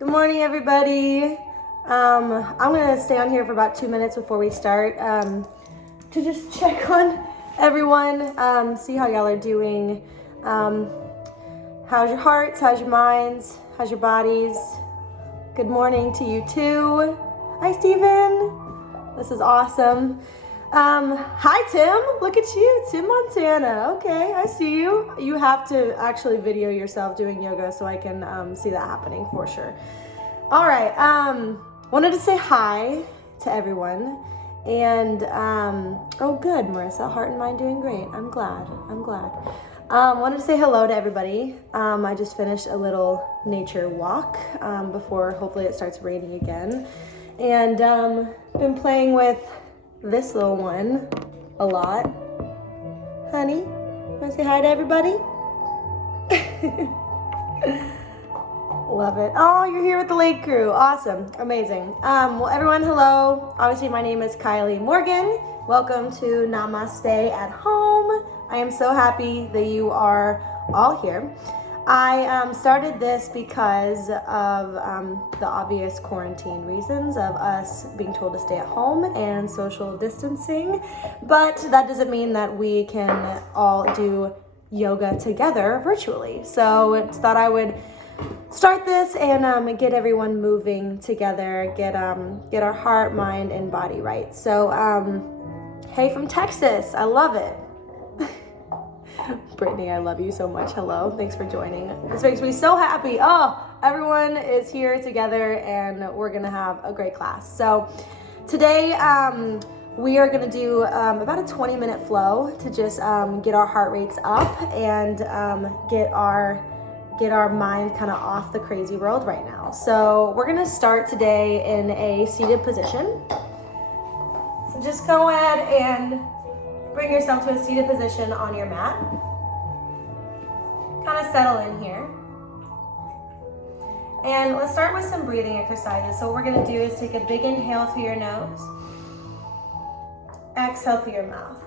Good morning, everybody. I'm gonna stay on here for about 2 minutes before we start to just check on everyone, see how y'all are doing. How's your hearts? How's your minds? How's your bodies? Good morning to you too. Hi, Steven. This is awesome. Hi, Tim. Look at you, Tim Montana. Okay, I see you. You have to actually video yourself doing yoga so I can see that happening for sure. All right. Wanted to say hi to everyone. And, oh, good, Marissa. Heart and mind doing great. I'm glad. Wanted to say hello to everybody. I just finished a little nature walk before hopefully it starts raining again. And been playing with this little one a lot. Honey, wanna say hi to everybody? Love it. Oh, you're here with the lake crew. Awesome. Amazing. Well, everyone, hello. Obviously, my name is Kylie Morgan. Welcome to Namaste at home. I am so happy that you are all here. I started this because of the obvious quarantine reasons of us being told to stay at home and social distancing, but that doesn't mean that we can all do yoga together virtually. So I thought I would start this and get everyone moving together, get our heart, mind, and body right. So hey from Texas, I love it. Brittany, I love you so much. Hello, thanks for joining. This makes me so happy. Oh, everyone is here together and we're gonna have a great class. So today we are gonna do about a 20-minute flow to just get our heart rates up and get our mind kind of off the crazy world right now. So we're gonna start today in a seated position. So just go ahead and bring yourself to a seated position on your mat. Kind of settle in here. And let's start with some breathing exercises. So what we're gonna do is take a big inhale through your nose. Exhale through your mouth.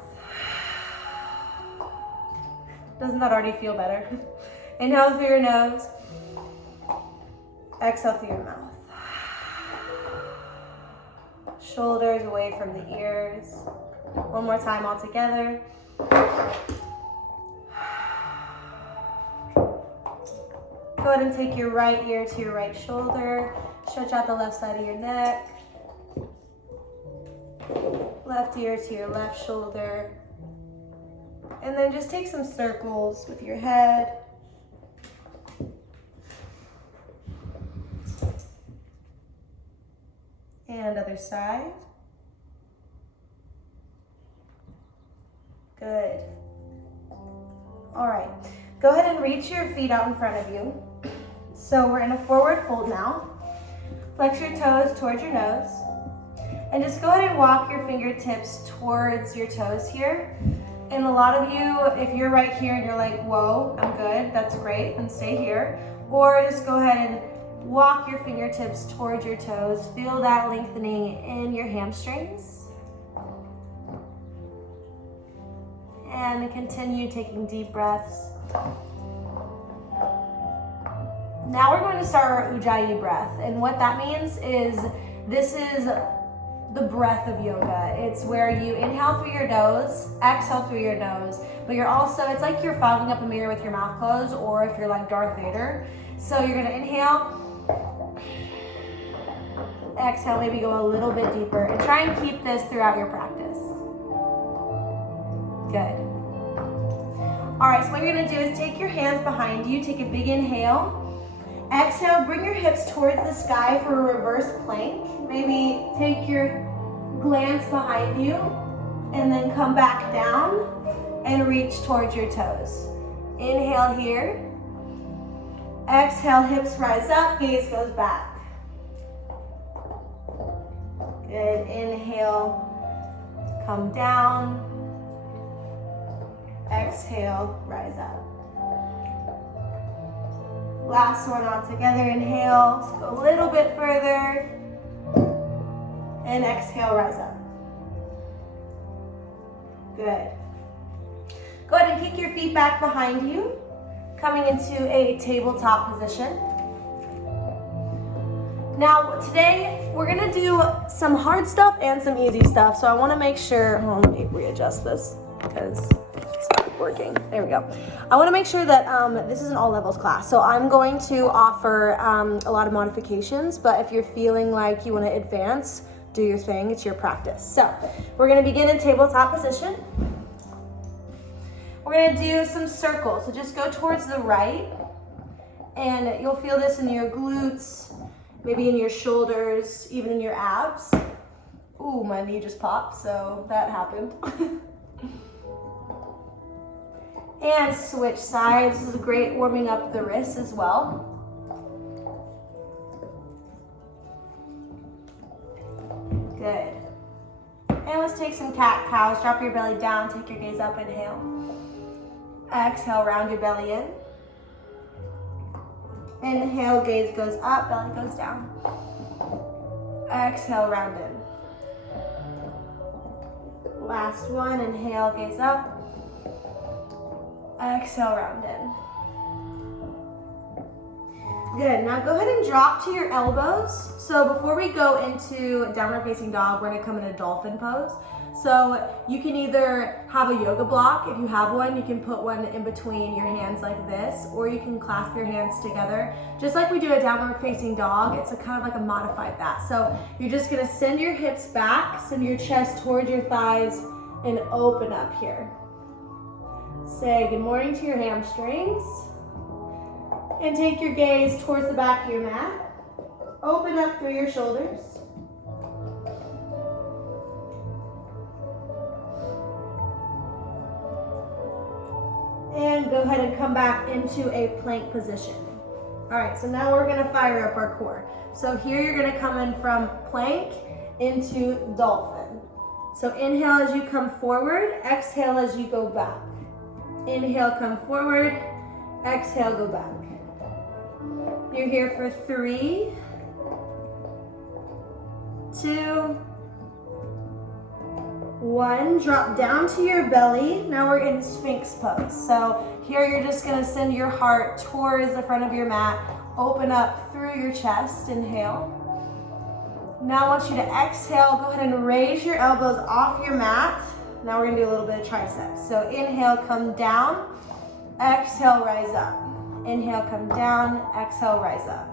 Doesn't that already feel better? Inhale through your nose. Exhale through your mouth. Shoulders away from the ears. One more time all together. Go ahead and take your right ear to your right shoulder. Stretch out the left side of your neck. Left ear to your left shoulder. And then just take some circles with your head. And other side. Good. All right, go ahead and reach your feet out in front of you. So we're in a forward fold now. Flex your toes towards your nose. And just go ahead and walk your fingertips towards your toes here. And a lot of you, if you're right here and you're like, whoa, I'm good, that's great, then stay here. Or just go ahead and walk your fingertips towards your toes. Feel that lengthening in your hamstrings. And continue taking deep breaths. Now we're going to start our Ujjayi breath. And what that means is this is the breath of yoga. It's where you inhale through your nose, exhale through your nose, but you're also, it's like you're fogging up a mirror with your mouth closed, or if you're like Darth Vader. So you're gonna inhale, exhale, maybe go a little bit deeper, and try and keep this throughout your practice. Good. All right, so what you're gonna do is take your hands behind you, take a big inhale. Exhale, bring your hips towards the sky for a reverse plank. Maybe take your glance behind you and then come back down and reach towards your toes. Inhale here. Exhale, hips rise up, gaze goes back. Good, inhale, come down. Exhale, rise up. Last one all together, inhale, let's go a little bit further. And exhale, rise up. Good. Go ahead and kick your feet back behind you, coming into a tabletop position. Now today we're gonna do some hard stuff and some easy stuff. So I wanna make sure, hold on, let me readjust this because it's not working. There we go. I wanna make sure that this is an all levels class. So I'm going to offer a lot of modifications, but if you're feeling like you wanna advance, do your thing, it's your practice. So we're gonna begin in tabletop position. We're gonna do some circles. So just go towards the right and you'll feel this in your glutes, maybe in your shoulders, even in your abs. Ooh, my knee just popped, so that happened. And switch sides. This is great warming up the wrists as well. Good. And let's take some cat-cows. Drop your belly down, take your gaze up, inhale. Exhale, round your belly in. Inhale, gaze goes up, belly goes down. Exhale, round in. Last one, inhale, gaze up. Exhale, round in. Good, now go ahead and drop to your elbows. So before we go into downward facing dog, we're gonna come in a dolphin pose. So you can either have a yoga block, if you have one, you can put one in between your hands like this, or you can clasp your hands together. Just like we do a downward facing dog, it's a kind of like a modified that. So you're just gonna send your hips back, send your chest towards your thighs, and open up here. Say good morning to your hamstrings. And take your gaze towards the back of your mat. Open up through your shoulders. And go ahead and come back into a plank position. All right, so now we're gonna fire up our core. So here you're gonna come in from plank into dolphin. So inhale as you come forward, exhale as you go back. Inhale, come forward, exhale, go back. You're here for 3, 2, 1. Drop down to your belly. Now we're in Sphinx pose. So here you're just gonna send your heart towards the front of your mat. Open up through your chest, inhale. Now I want you to exhale, go ahead and raise your elbows off your mat. Now we're gonna do a little bit of triceps. So inhale, come down. Exhale, rise up. Inhale, come down, exhale, rise up.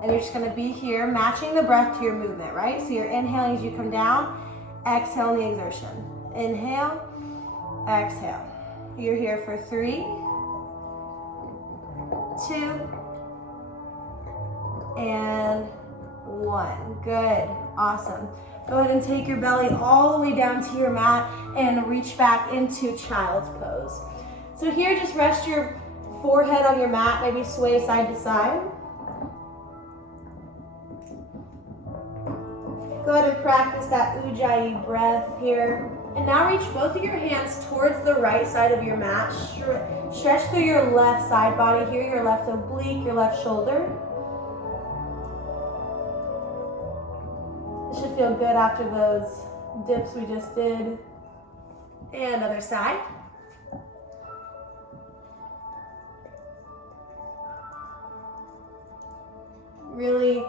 And you're just gonna be here matching the breath to your movement, right? So you're inhaling as you come down, exhale the exertion. Inhale, exhale. You're here for 3, 2, and 1. Good, awesome. Go ahead and take your belly all the way down to your mat and reach back into child's pose. So here, just rest your forehead on your mat, maybe sway side to side. Go ahead and practice that Ujjayi breath here. And now reach both of your hands towards the right side of your mat. Stretch through your left side body here, your left oblique, your left shoulder. It should feel good after those dips we just did. And other side. Really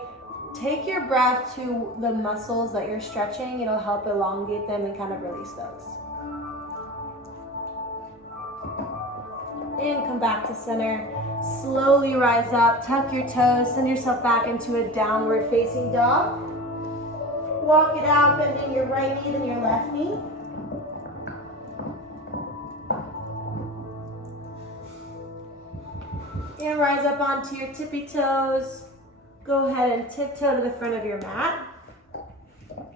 take your breath to the muscles that you're stretching. It'll help elongate them and kind of release those. And come back to center. Slowly rise up, tuck your toes, send yourself back into a downward facing dog. Walk it out, bending your right knee then your left knee. And rise up onto your tippy toes. Go ahead and tiptoe to the front of your mat.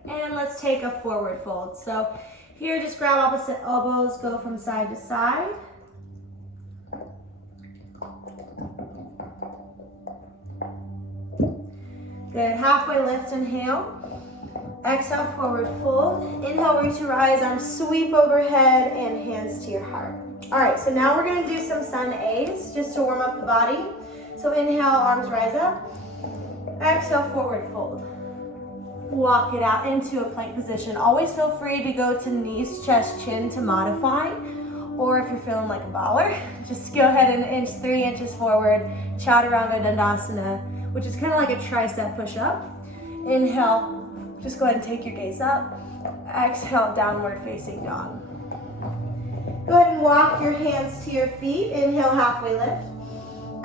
And let's take a forward fold. So here, just grab opposite elbows, go from side to side. Good, halfway lift, inhale. Exhale, forward fold. Inhale, reach to rise, arms sweep overhead and hands to your heart. All right, so now we're gonna do some sun A's just to warm up the body. So inhale, arms rise up. Exhale, forward fold. Walk it out into a plank position. Always feel free to go to knees, chest, chin to modify. Or if you're feeling like a baller, just go ahead and inch 3 inches forward, Chaturanga Dandasana, which is kind of like a tricep push-up. Inhale, just go ahead and take your gaze up. Exhale, downward facing dog. Go ahead and walk your hands to your feet. Inhale, halfway lift.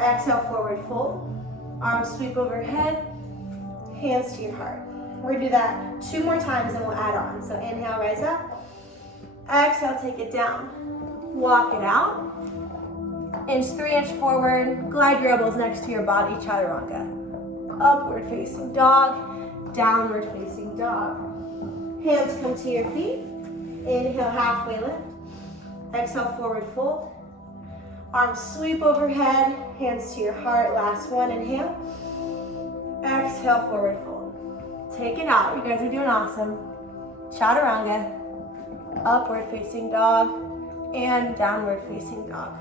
Exhale, forward fold. Arms sweep overhead, hands to your heart. We're gonna do that 2 more times and we'll add on. So inhale, rise up. Exhale, take it down. Walk it out. Inch 3 inch forward. Glide your elbows next to your body, chaturanga. Upward facing dog, downward facing dog. Hands come to your feet. Inhale, halfway lift. Exhale, forward fold. Arms sweep overhead, hands to your heart. Last one, inhale. Exhale, forward fold. Take it out. You guys are doing awesome. Chaturanga, upward facing dog, and downward facing dog.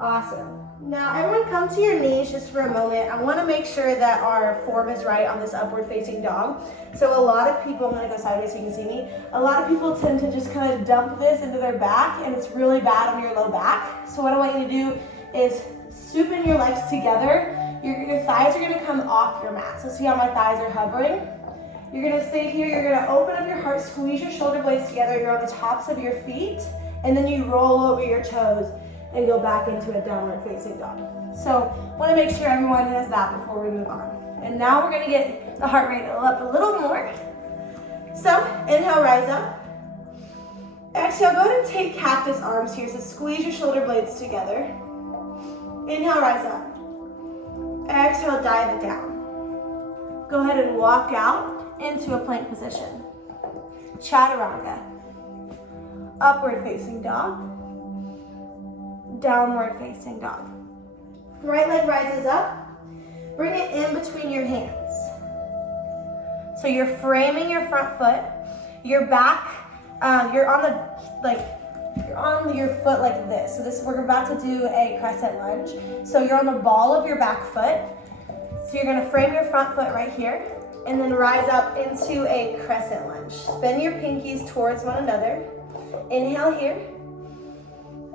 Awesome. Now everyone come to your knees just for a moment. I want to make sure that our form is right on this upward facing dog. So a lot of people, I'm going to go sideways so you can see me. A lot of people tend to just kind of dump this into their back and it's really bad on your low back. So what I want you to do is supine your legs together. Your thighs are going to come off your mat. So see how my thighs are hovering? You're going to stay here. You're going to open up your heart, squeeze your shoulder blades together. You're on the tops of your feet and then you roll over your toes and go back into a downward facing dog. So want to make sure everyone has that before we move on. And now we're gonna get the heart rate up a little more. So inhale, rise up. Exhale, go ahead and take cactus arms here. So squeeze your shoulder blades together. Inhale, rise up. Exhale, dive it down. Go ahead and walk out into a plank position. Chaturanga. Upward facing dog. Downward facing dog. Right leg rises up. Bring it in between your hands. So you're framing your front foot. Your back, you're on your foot like this. So we're about to do a crescent lunge. So you're on the ball of your back foot. So you're gonna frame your front foot right here and then rise up into a crescent lunge. Spin your pinkies towards one another. Inhale here.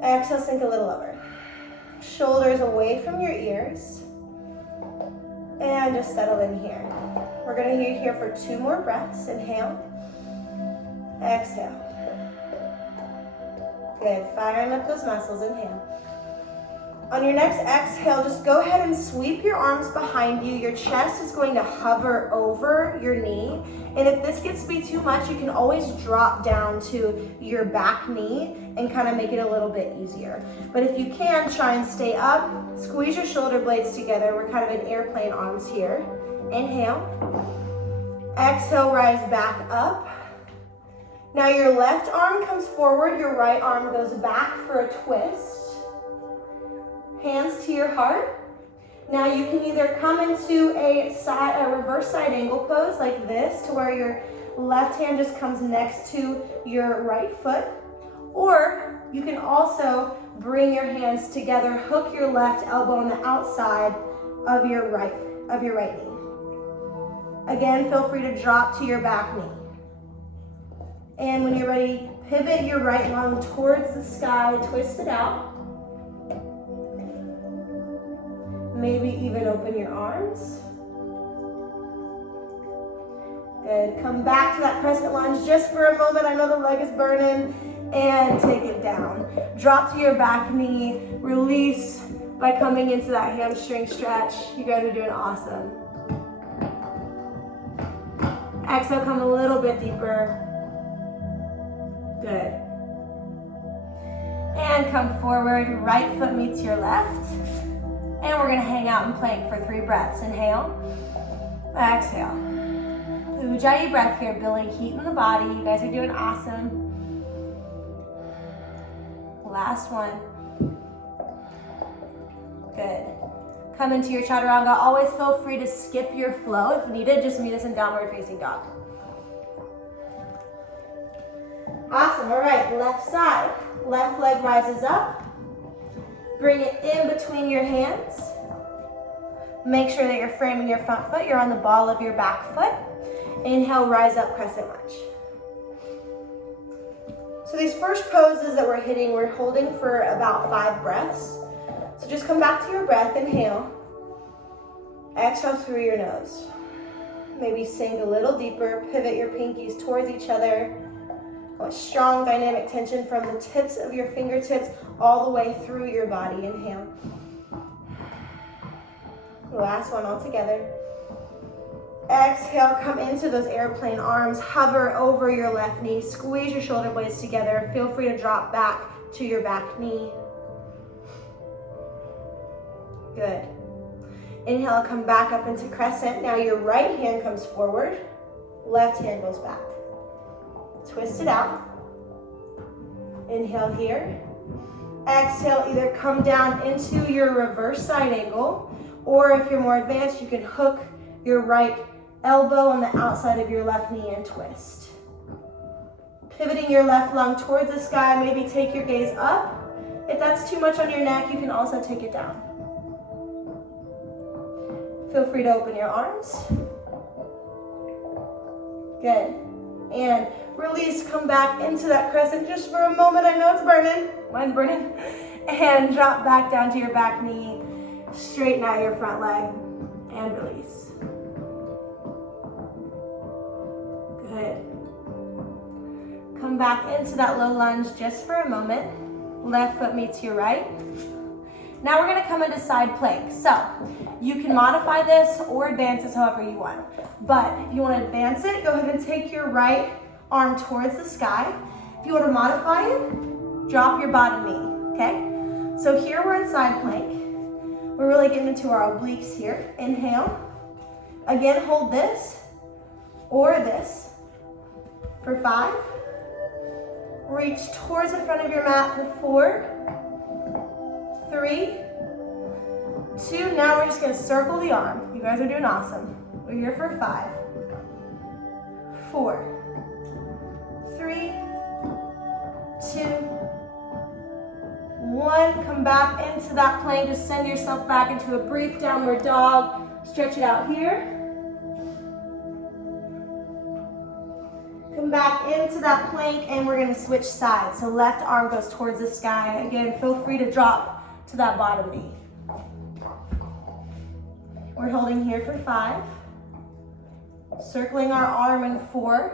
Exhale, sink a little lower. Shoulders away from your ears. And just settle in here. We're gonna be here for 2 more breaths. Inhale. Exhale. Good, firing up those muscles, inhale. On your next exhale, just go ahead and sweep your arms behind you. Your chest is going to hover over your knee. And if this gets to be too much, you can always drop down to your back knee and kind of make it a little bit easier. But if you can, try and stay up. Squeeze your shoulder blades together. We're kind of in airplane arms here. Inhale. Exhale, rise back up. Now your left arm comes forward, your right arm goes back for a twist. Hands to your heart. Now you can either come into a reverse side angle pose like this, to where your left hand just comes next to your right foot, or you can also bring your hands together, hook your left elbow on the outside of your right knee. Again, feel free to drop to your back knee. And when you're ready, pivot your right lung towards the sky, twist it out. Maybe even open your arms. Good, come back to that crescent lunge just for a moment. I know the leg is burning. And take it down. Drop to your back knee, release by coming into that hamstring stretch. You guys are doing awesome. Exhale, come a little bit deeper. Good. And come forward, right foot meets your left. And we're gonna hang out in plank for 3 breaths. Inhale, exhale. Ujjayi breath here, building heat in the body. You guys are doing awesome. Last one. Good. Come into your chaturanga. Always feel free to skip your flow if needed. Just meet us in downward facing dog. Awesome, all right, left side. Left leg rises up. Bring it in between your hands. Make sure that you're framing your front foot. You're on the ball of your back foot. Inhale, rise up, crescent lunge. So these first poses that we're hitting, we're holding for about 5 breaths. So just come back to your breath, inhale. Exhale through your nose. maybe sink a little deeper, pivot your pinkies towards each other. A strong dynamic tension from the tips of your fingertips all the way through your body. Inhale. Last one all together. Exhale, come into those airplane arms, hover over your left knee, squeeze your shoulder blades together. Feel free to drop back to your back knee. Good. Inhale, come back up into crescent. Now your right hand comes forward, left hand goes back. Twist it out. Inhale here. Exhale, either come down into your reverse side angle, or if you're more advanced, you can hook your right elbow on the outside of your left knee and twist. Pivoting your left lung towards the sky, maybe take your gaze up. If that's too much on your neck, you can also take it down. Feel free to open your arms. Good. And release, come back into that crescent just for a moment. I know it's burning. Mine's burning. And drop back down to your back knee. Straighten out your front leg and release. Good. Come back into that low lunge just for a moment. Left foot meets your right. Now we're gonna come into side plank. So you can modify this or advance this however you want. But if you wanna advance it, go ahead and take your right arm towards the sky. If you wanna modify it, drop your bottom knee, okay? So here we're in side plank. We're really getting into our obliques here. Inhale. Again, hold this or this for 5. Reach towards the front of your mat for 4, 3, 2. Now we're just gonna circle the arm. You guys are doing awesome. We're here for 5, 4, 3, 2, 1. Come back into that plank. Just send yourself back into a brief downward dog. Stretch it out here. Come back into that plank and we're gonna switch sides. So left arm goes towards the sky. Again, feel free to drop to that bottom knee. We're holding here for 5. Circling our arm in 4,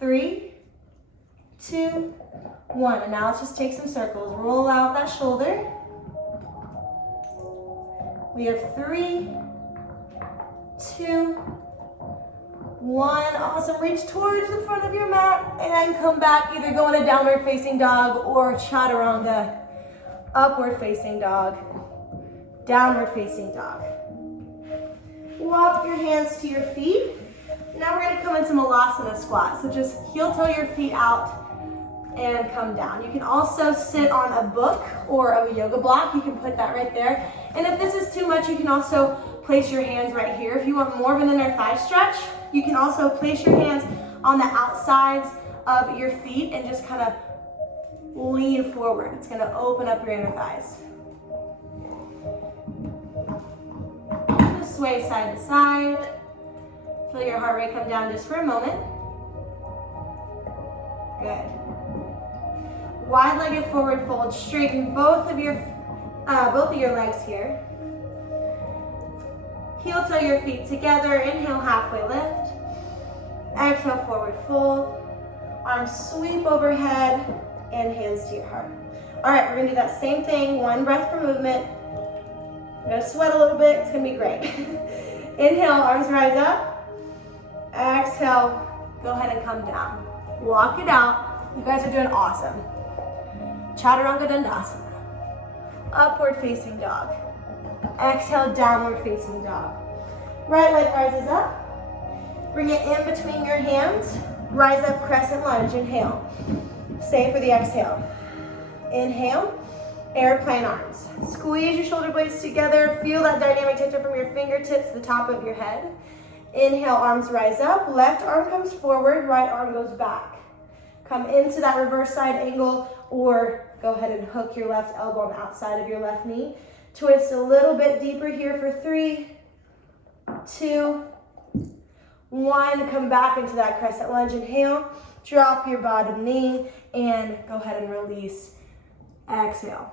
3, 2, 1. And now let's just take some circles. Roll out that shoulder. We have 3, 2, 1. Awesome. Reach towards the front of your mat and come back. Either go in a downward facing dog or chaturanga. Upward facing dog. Downward facing dog. Walk your hands to your feet. Now we're going to come into Malasana squat. So just heel toe your feet out and come down. You can also sit on a book or a yoga block. You can put that right there. And if this is too much, you can also place your hands right here. If you want more of an inner thigh stretch, you can also place your hands on the outsides of your feet and just kind of lean forward. It's going to open up your inner thighs. Just sway side to side. Feel your heart rate come down just for a moment. Good. Wide-legged forward fold. Straighten both of your legs here. Heel toe your feet together. Inhale, halfway lift. Exhale, forward fold. Arms sweep overhead and hands to your heart. All right, we're gonna do that same thing. 1 breath per movement. You're gonna sweat a little bit. It's gonna be great. Inhale, arms rise up. Exhale, go ahead and come down. Walk it out. You guys are doing awesome. Chaturanga Dandasana. Upward facing dog. Exhale, downward facing dog. Right leg rises up. Bring it in between your hands. Rise up, crescent lunge. Inhale. Stay for the exhale. Inhale, airplane arms. Squeeze your shoulder blades together. Feel that dynamic tension from your fingertips to the top of your head. Inhale, arms rise up. Left arm comes forward, right arm goes back. Come into that reverse side angle, or go ahead and hook your left elbow on the outside of your left knee. Twist a little bit deeper here for 3, 2, 1. Come back into that crescent lunge. Inhale, drop your bottom knee, and go ahead and release. Exhale.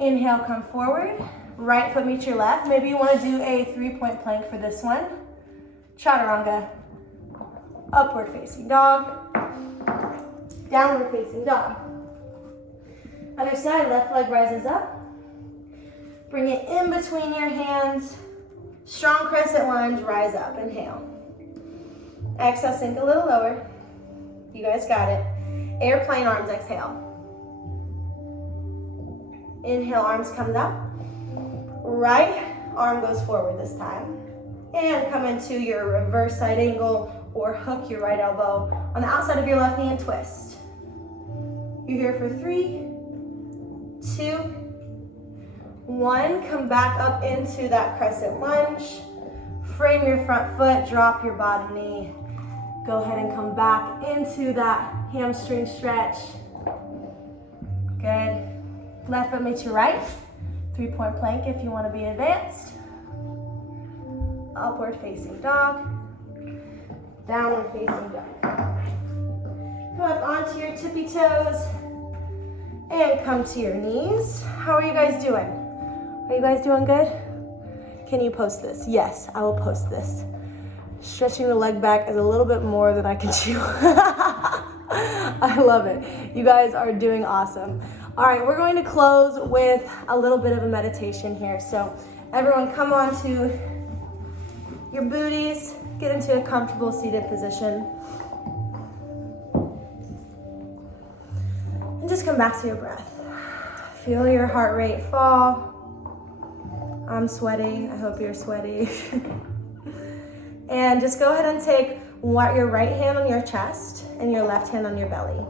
Inhale, come forward. Right foot meets your left. Maybe you want to do a 3-point plank for this one. chaturanga, upward facing dog, downward facing dog. Other side, left leg rises up. Bring it in between your hands. Strong crescent lunge, rise up, inhale. Exhale, sink a little lower. You guys got it. Airplane arms, exhale. Inhale, arms comes up. Right arm goes forward this time. And come into your reverse side angle or hook your right elbow on the outside of your left knee and twist. You're here for 3, 2, 1. Come back up into that crescent lunge. Frame your front foot, drop your bottom knee. Go ahead and come back into that hamstring stretch. Good. Left foot meets your right. 3-point plank if you want to be advanced. Upward facing dog. Downward facing dog. Come up onto your tippy toes and come to your knees. How are you guys doing? Are you guys doing good? Can you post this? Yes, I will post this. Stretching the leg back is a little bit more than I can chew. I love it. You guys are doing awesome. All right, we're going to close with a little bit of a meditation here. So everyone come onto your booties, get into a comfortable seated position. And just come back to your breath. Feel your heart rate fall. I'm sweaty, I hope you're sweaty. And just go ahead and take your right hand on your chest and your left hand on your belly.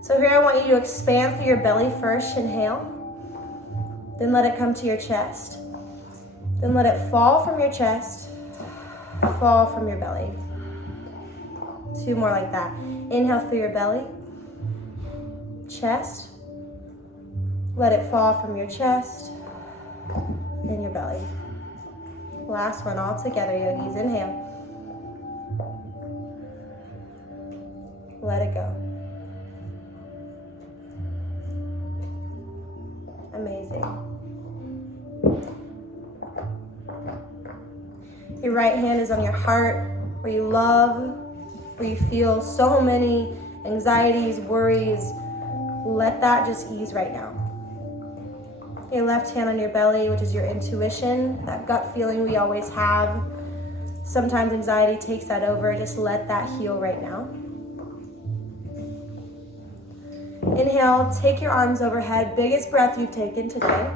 So here I want you to expand through your belly first, inhale. Then let it come to your chest. Then let it fall from your chest, fall from your belly. 2 more like that. Inhale through your belly, chest. Let it fall from your chest and your belly. Last one all together, yogis. Inhale. Let it go. Amazing. Your right hand is on your heart, where you love, where you feel so many anxieties, worries. Let that just ease right now. Your left hand on your belly, which is your intuition, that gut feeling we always have. Sometimes anxiety takes that over. Just let that heal right now. Inhale, take your arms overhead. Biggest breath you've taken today.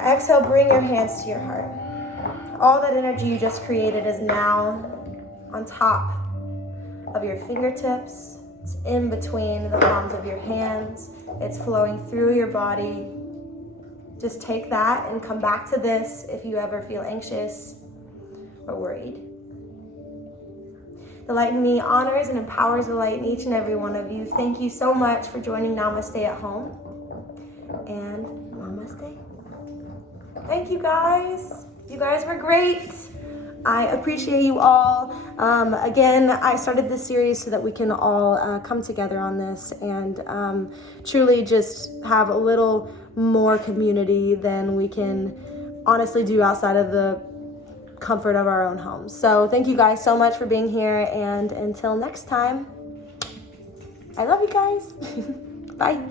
Exhale, bring your hands to your heart. All that energy you just created is now on top of your fingertips. It's in between the palms of your hands. It's flowing through your body. Just take that and come back to this if you ever feel anxious or worried. The light in me honors and empowers the light in each and every one of you. Thank you so much for joining Namaste at home. And Namaste. Thank you guys. You guys were great. I appreciate you all. Again, I started this series so that we can all come together on this and truly just have a little more community than we can honestly do outside of the comfort of our own homes. So thank you guys so much for being here, and until next time, I love you guys. Bye.